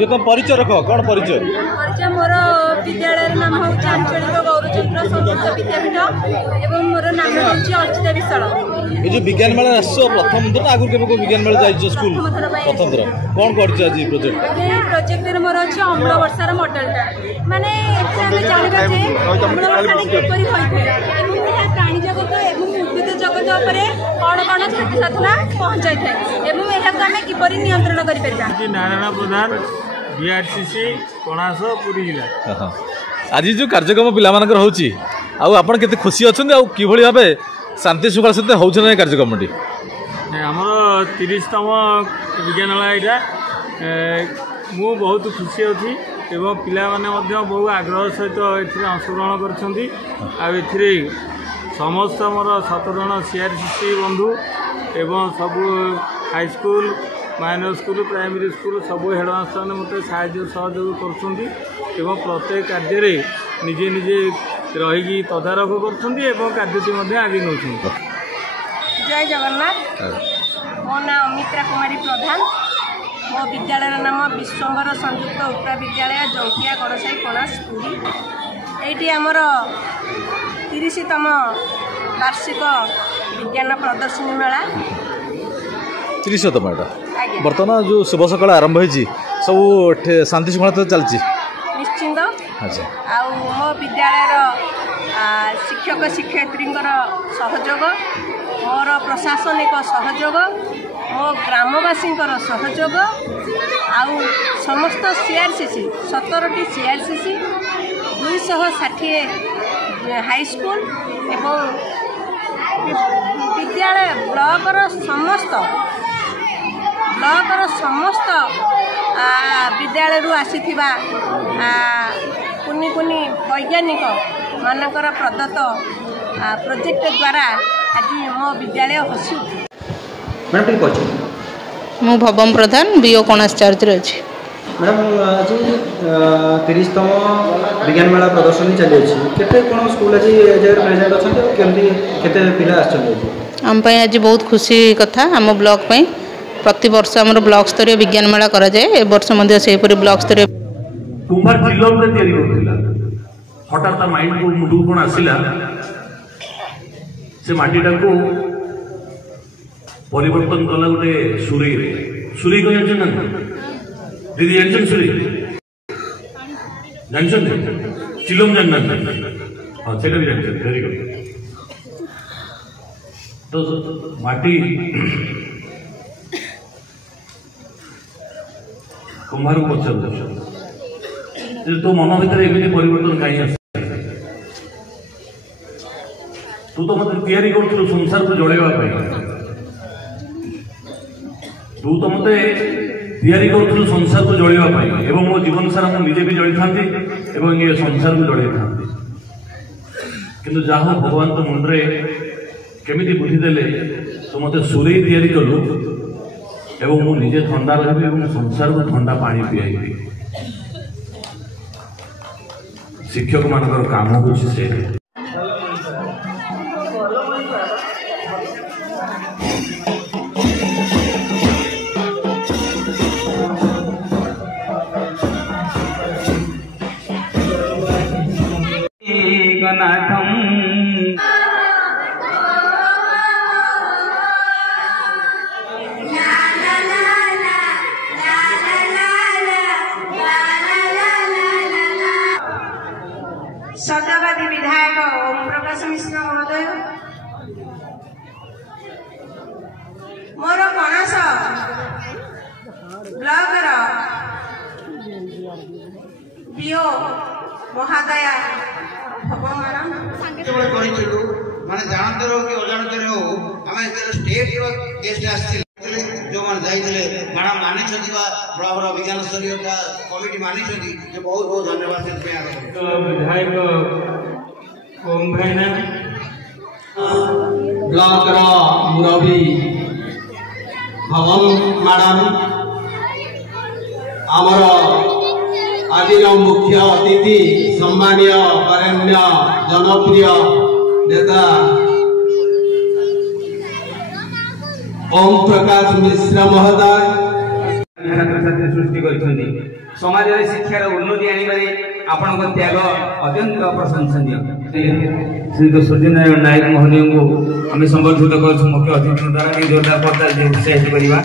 ये तुम परिचय रख कौन परिचय परिचय मोर विद्यालय नाम हूँ आंचलिक गौरचंद्र संस्कृत विद्यापीठ एवं मोर नाम हूँ अर्चिता विशाल। ये जो विज्ञान मेला प्रथम थर आगुरी के स्कूल प्रथम थर कौन कर प्रोजेक्ट प्रोजेक्ट मोर अच्छे अम्ल वर्षार मॉडलटा माने जानवा अम्ल वर्षा किपरि प्राणी जगत एवं उद्भिद जगत उपर कौन कौन क्षति साधना पहुँचाई थाए आम किपरि नियंत्रण कर नारायण प्रधान बीआरसीसी कणास पुरी जिला आज जो कार्यक्रम पिला होची आपण केते खुशी अछन आ किभଳି भाबे शांति सुखा सहित होउछ ना कार्यक्रम हमर 30तम विज्ञानालय एटा मु बहुत खुशी अछि एवं पिला माने मध्य बहुत आग्रह सहित एथिरे अंशग्रहण करछंती आ एथिरे समस्त मोर 17 जन सीआरसीसी बंधु एवं सब high school minor school primary school सब हेडमास्टर ने मत सहयोग कर प्रत्येक कार्य निजे निजे रही तदारख कर कार्य आगे नौ। जय जगन्नाथ मो ना अमित्रा कुमारी प्रधान मो विद्यालय नाम विश्वम्बर संयुक्त उपरा विद्यालय जंकिया गड़साई कणास पुरी ये आमर 30तम वार्षिक विज्ञान प्रदर्शनी मेला 30तम बर्तमान जो शुभ सकाल आरंभ हो सब शांति श्रृंखला चलती निश्चिंत मो विद्यालय शिक्षक शिक्षयित्री सहयोग मोर प्रशासनिक सहयोग मो ग्रामवासी सहयोग आउ समस्त सीआरसीसी 17टी सीआरसीसी 260 हाई स्कूल एवं विद्यालय ब्लॉकर समस्त विद्यालय आसीथिबा कुनी कुनी वैज्ञानिक मानकर प्रदत्त प्रोजेक्ट द्वारा आज मो विद्यालय हसी मैडम मु भवम प्रधान बीओ कणास चार्ज रे अछि। मैडम आज 30तम विज्ञान मेला प्रदर्शनी चली अछि केते कोन स्कूल अछि एजर प्रेजेंट अछन केमती केते पिला आछन हम पय आज बहुत खुशी कथा हम ब्लॉक पय प्रति वर्ष हमर ब्लॉक स्तरीय विज्ञान मेला करा जाए ए वर्ष मध्ये सेपरि ब्लॉक स्तरीय कुंभार जिल्ला रे तयारी होतिला हठात माइंड को मुडू कोन आसिला से माटीटा को परिवर्तन कला गोटे सुरी को जानछन ना दीदी जानछन सुरी जानछन चिलम जानना हां सेटा भी जानछन वेरी गुड तो माटी कुंभार को पचार तो मन भर एमती परिवर्तन कहीं तू तो मत तैयारी कर संसार को जड़ेगा तू तो मत तैयारी कर संसार को जड़ेगा मो जीवन सारा मुझे भी जड़ी था ये संसार को जड़े था किंतु जहाँ भगवान तो मुंडे केमी बुद्धि देले तो मत सुरे तैयारी कलु एवं मु निजे ठंडा रही संसार को ठंडा पानी पियाई शिक्षक मानकर काम हो सत्यवादी विधायक ओम प्रकाश मिश्र महोदय मोर कणास ब्लॉकर बीओ महादया माने जानते रहो कि अजानते रहो आम स्टेट गेस्ट आसते जो मैंने जाइए मैडम मानी बड़ा बड़ा विज्ञान स्तरीय कमिटी मानी बहुत बहुत धन्यवाद विधायक ओम भाई ब्लॉक मुरबी भवन मैडम आमर आज मुख्य अतिथि सम्मानीय वरेण्य जनप्रिय नेता ओम प्रकाश मिश्र महोदय छात्र छात्री सृष्टि कर समाज रे शिक्षार उन्नति आनिबारे आपनक त्याग अत्यंत प्रशंसनीय। श्री सूर्यनारायण नायक महोदय को आम संबर्धित कर मुख्य अतिथि द्वारा जोरदार उत्साहित करवा।